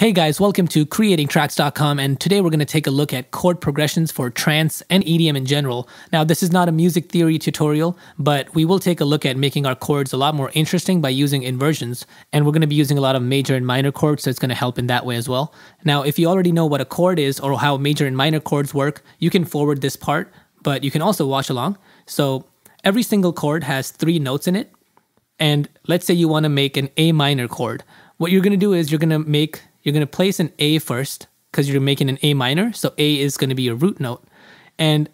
Hey guys, welcome to creatingtracks.com, and today we're going to take a look at chord progressions for trance and EDM in general. Now, this is not a music theory tutorial, but we will take a look at making our chords a lot more interesting by using inversions, and we're going to be using a lot of major and minor chords, so it's going to help in that way as well. Now, if you already know what a chord is or how major and minor chords work, you can forward this part, but you can also watch along. So every single chord has 3 notes in it, and let's say you want to make an A minor chord. What you're going to do is you're going to place an A first because you're making an A minor. So A is going to be your root note. And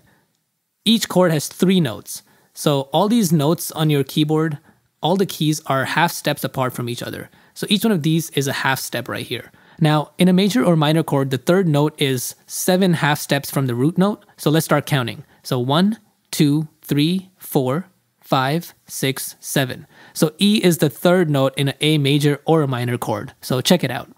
each chord has 3 notes. So all these notes on your keyboard, all the keys are half steps apart from each other. So each one of these is a half step right here. Now, in a major or minor chord, the 3rd note is 7 half steps from the root note. So let's start counting. So 1, 2, 3, 4, 5, 6, 7. So E is the 3rd note in an A major or a minor chord. So check it out.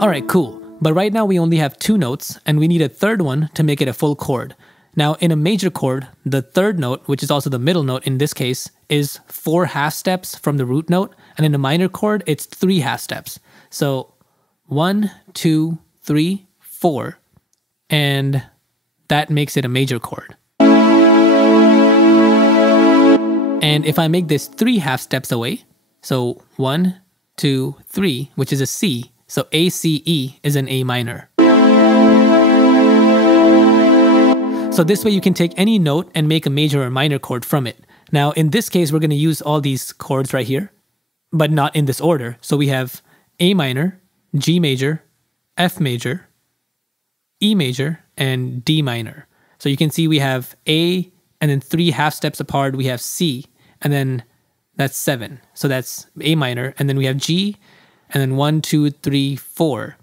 Alright, cool. But right now we only have 2 notes, and we need a 3rd one to make it a full chord. Now, in a major chord, the 3rd note, which is also the middle note in this case, is 4 half steps from the root note, and in a minor chord, it's 3 half steps. So 1, 2, 3, 4, and that makes it a major chord. And if I make this 3 half steps away, so 1, 2, 3, which is a C, so A, C, E is an A minor. So this way you can take any note and make a major or minor chord from it. Now in this case, we're going to use all these chords right here, but not in this order. So we have A minor, G major, F major, E major, and D minor. So you can see we have A, and then 3 half steps apart, we have C, and then that's 7. So that's A minor, and then we have G, and then 1, 2, 3, 4,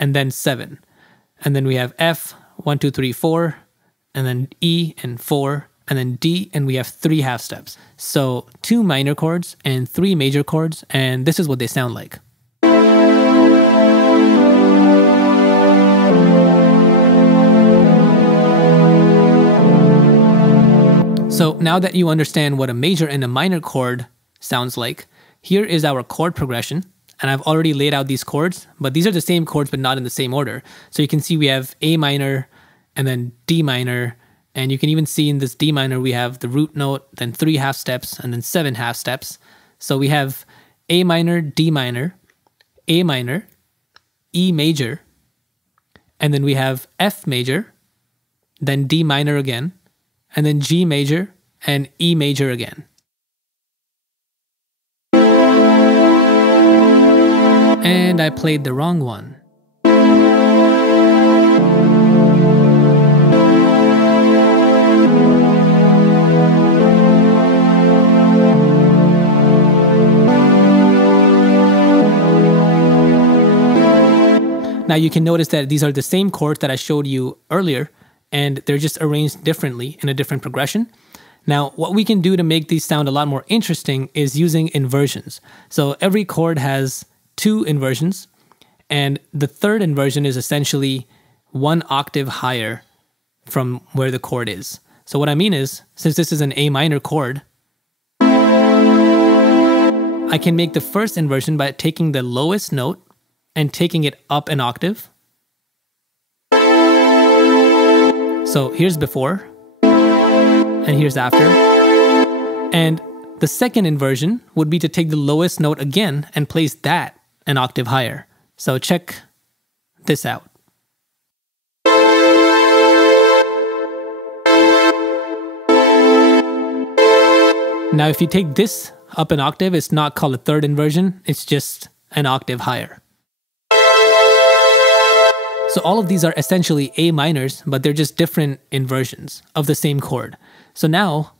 and then 7. And then we have F, 1, 2, 3, 4, and then E, and 4, and then D, and we have 3 half steps. So 2 minor chords and 3 major chords, and this is what they sound like. So now that you understand what a major and a minor chord sounds like, here is our chord progression. And I've already laid out these chords, but these are the same chords, but not in the same order. So you can see we have A minor and then D minor. And you can even see in this D minor, we have the root note, then 3 half steps, and then 7 half steps. So we have A minor, D minor, A minor, E major, and then we have F major, then D minor again, and then G major and E major again. And I played the wrong one. Now you can notice that these are the same chords that I showed you earlier, and they're just arranged differently in a different progression. Now, what we can do to make these sound a lot more interesting is using inversions. So every chord has 2 inversions, and the 3rd inversion is essentially 1 octave higher from where the chord is. So what I mean is, since this is an A minor chord, I can make the first inversion by taking the lowest note and taking it up an octave. So here's before, and here's after. And the second inversion would be to take the lowest note again and place that an octave higher. So check this out. Now if you take this up an octave, it's not called a 3rd inversion, it's just an octave higher. So all of these are essentially A minors, but they're just different inversions of the same chord. So now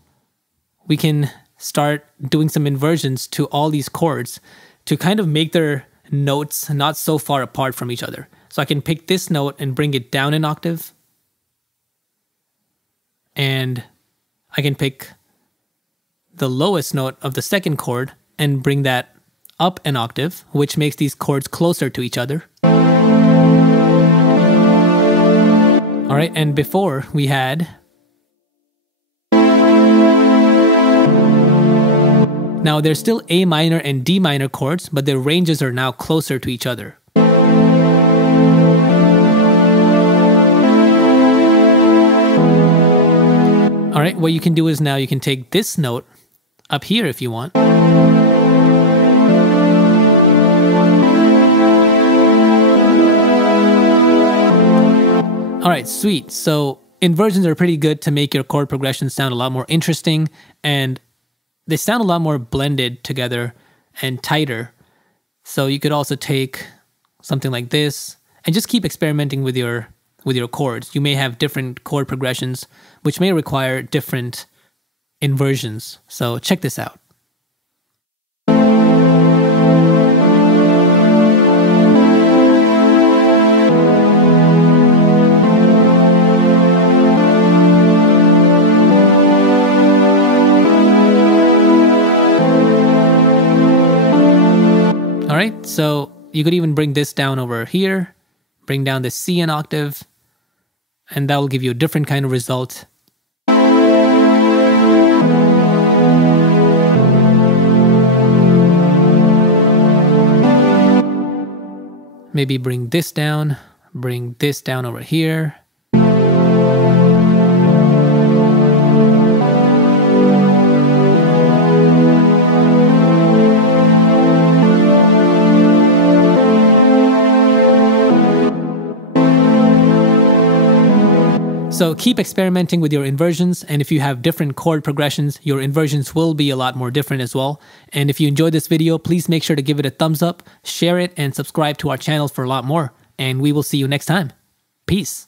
we can start doing some inversions to all these chords to kind of make their notes not so far apart from each other. So I can pick this note and bring it down an octave. And I can pick the lowest note of the second chord and bring that up an octave, which makes these chords closer to each other. All right, and before we had Now there's still A minor and D minor chords, but their ranges are now closer to each other. All right, what you can do is now you can take this note up here if you want. All right, sweet. So inversions are pretty good to make your chord progressions sound a lot more interesting, and they sound a lot more blended together and tighter. So you could also take something like this and just keep experimenting with your chords. You may have different chord progressions, which may require different inversions. So check this out. All right, so you could even bring this down over here, bring down the C an octave, and that will give you a different kind of result. Maybe bring this down over here. So keep experimenting with your inversions, and if you have different chord progressions, your inversions will be a lot more different as well. And if you enjoyed this video, please make sure to give it a thumbs up, share it, and subscribe to our channel for a lot more. And we will see you next time. Peace.